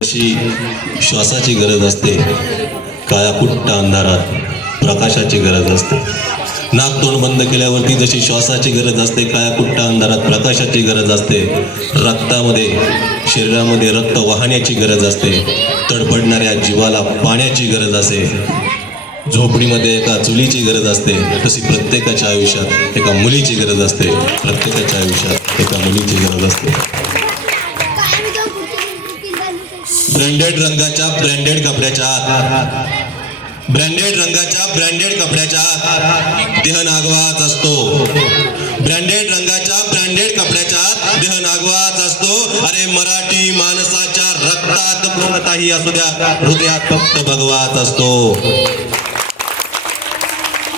जशी श्वासाची गरज असते, काळाकुट्ट अंधारात प्रकाशाची गरज असते. नाक तोंड बंद केल्यावरती जशी श्वासाची गरज असते, काळाकुट्ट अंधारात प्रकाशाची गरज असते. रक्तामध्ये, शरीरामध्ये रक्त वाहण्याची गरज असते. तडफडणाऱ्या जीवाला पाण्याची गरज असते. झोपडीमध्ये एका चुलीची गरज असते, तशी प्रत्येकाच्या आयुष्यात एका मुलीची गरज असते. प्रत्येकाच्या आयुष्यात एका मुलीची गरज असते. ब्रँडेड रंगाच्या ब्रँडेड कपड्याच्या आत, ब्रँडेड रंगाच्या ब्रँडेड कपड्याच्या आत देह नागवाच असतो. ब्रँडेड रंगाच्या ब्रँडेड कपड्याच्या आत देह नागवाच असतो. अरे मराठी माणसाच्या रक्तात कोणताही असू द्या, हृदयात फक्त भगवाच असतो.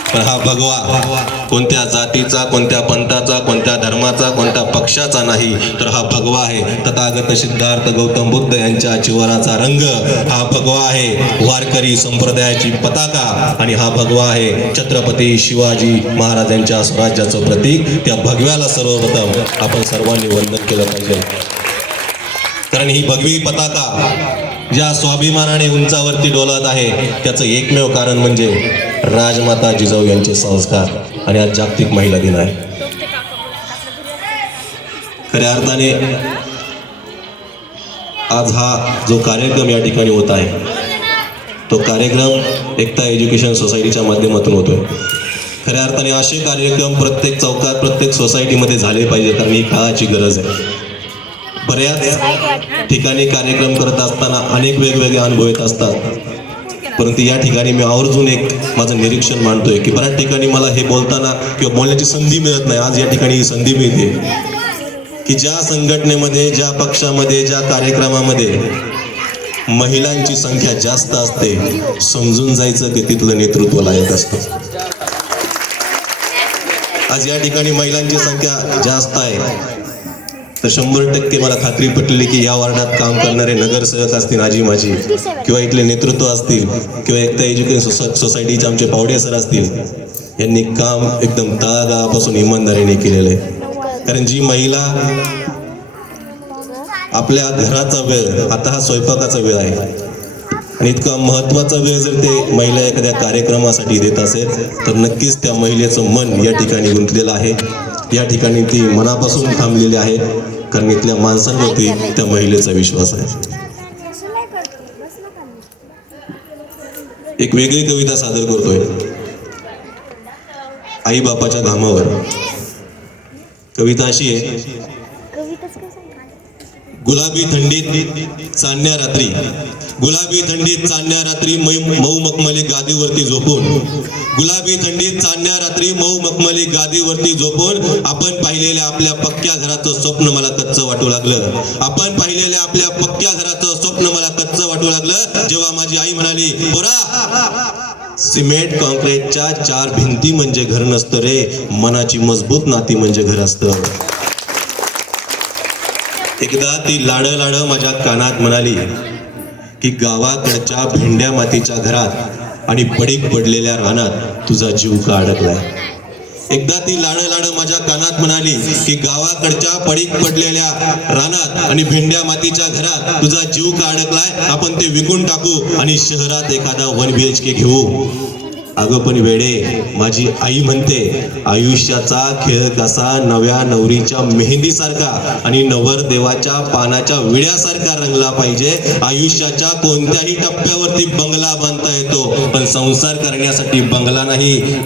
पण हा भगवा कोणत्या जातीचा, कोणत्या पंथाचा, कोणत्या धर्माचा, कोणत्या पक्षाचा नाही, तर हा भगवा आहे तथागत सिद्धार्थ गौतम बुद्ध यांच्या चिवराचा रंग. हा भगवा आहे वारकरी संप्रदायाची पताका, आणि हा भगवा आहे छत्रपती शिवाजी महाराजांच्या स्वराज्याचं प्रतीक. त्या भगव्याला सर्वप्रथम आपण सर्वांनी वंदन केलं पाहिजे, कारण ही भगवी पताका ज्या स्वाभिमानाने उंचावरती डोलत आहे, त्याचं एकमेव कारण म्हणजे राजमाता जिजाऊ यांचे संस्कार. आणि आज जागतिक महिला दिन आहे. खऱ्या अर्थाने आज हा जो कार्यक्रम या ठिकाणी होत आहे, तो कार्यक्रम एकता एज्युकेशन सोसायटीच्या माध्यमातून होतोय. खऱ्या अर्थाने असे कार्यक्रम प्रत्येक चौकात, प्रत्येक सोसायटीमध्ये झाले पाहिजे, कारण ही काळाची गरज आहे. बऱ्याच ठिकाणी कार्यक्रम करत असताना अनेक वेगवेगळे अनुभव येत असतात, परंतु या ठिकाणी मी आवर्जून एक माझं निरीक्षण मांडतोय की बऱ्याच ठिकाणी मला हे बोलताना किंवा बोलण्याची संधी मिळत नाही. आज या ठिकाणी ही संधी मिळते की ज्या संघटनेमध्ये, ज्या पक्षामध्ये, ज्या कार्यक्रमामध्ये महिलांची संख्या जास्त असते, समजून जायचं की तिथलं नेतृत्व लायक असतं. आज या ठिकाणी महिलांची संख्या जास्त आहे, तर 100% मला खात्री पटली की या वार्डात काम करणारे नगरसेवक असतील, आजी माझी, किंवा इथले नेतृत्व असतील, किंवा एकता एज्युकेशन सोसायटीचे आमचे पावडे सर असतील, यांनी काम एकदम तळागाळापासून इमानदारीने केलेलं आहे. कारण जी महिला आपल्या घराचा वेळ, आता हा स्वयंपाकाचा वेळ आहे, आणि इतका महत्त्वाचा वेळ जर ते महिला एखाद्या कार्यक्रमासाठी देत असेल, तर नक्कीच त्या महिलेचं मन या ठिकाणी गुंतलेलं आहे. या ठिकाणी ती मनापासून थांबलेली आहे, कारण इथल्या माणसांवरती त्या महिलेचा विश्वास आहे. एक वेगळी कविता सादर करतोय, आई बापाच्या घामावर. कविता अशी आहे, गुलाबी थंडीत चांदण्या रात्री, गुलाबी थंडीत चांदण्या रात्री मऊ मखमली गादीवरती झोपून, गुलाबी थंडीत चांदण्या रात्री मऊ मखमली गादीवरती झोपून आपण पाहिलेल्या आपल्या पक्क्या घराचं स्वप्न मला कच्चं वाटू लागलं. आपण पाहिलेल्या आपल्या पक्क्या घराचं स्वप्न मला कच्चं वाटू लागलं, जेव्हा माझी आई म्हणाली, पोरा, सिमेंट कॉन्क्रीटच्या 4 भिंती म्हणजे घर नसतं रे, मनाची मजबूत नाती म्हणजे घर असतं. एकदा ती लाड लाड माझ्या कानात म्हणाली की गावाकडच्या भेंड्या मातीच्या घरात आणि पडीक पडलेल्या रानात तुझा जीव का अडकलाय. एकदा ती लाड लाड माझ्या कानात म्हणाली की गावाकडच्या पडीक पडलेल्या रानात आणि भेंड्या मातीच्या घरात तुझा जीव का अडकलाय, आपण ते विकून टाकू आणि शहरात एखादा 1 BHK घेऊ. अगं पण वेडे, माझी आई म्हणते, आयुष्याचा खेळ कसा नव्या नवरीच्या मेहंदीसारखा आणि नवरदेवाच्या पानाच्या विड्यासारखा रंगला पाहिजे. आयुष्याच्या कोणत्याही टप्प्यावरती बंगला बांधता येतो, पण संसार करण्यासाठी बंगला नाही.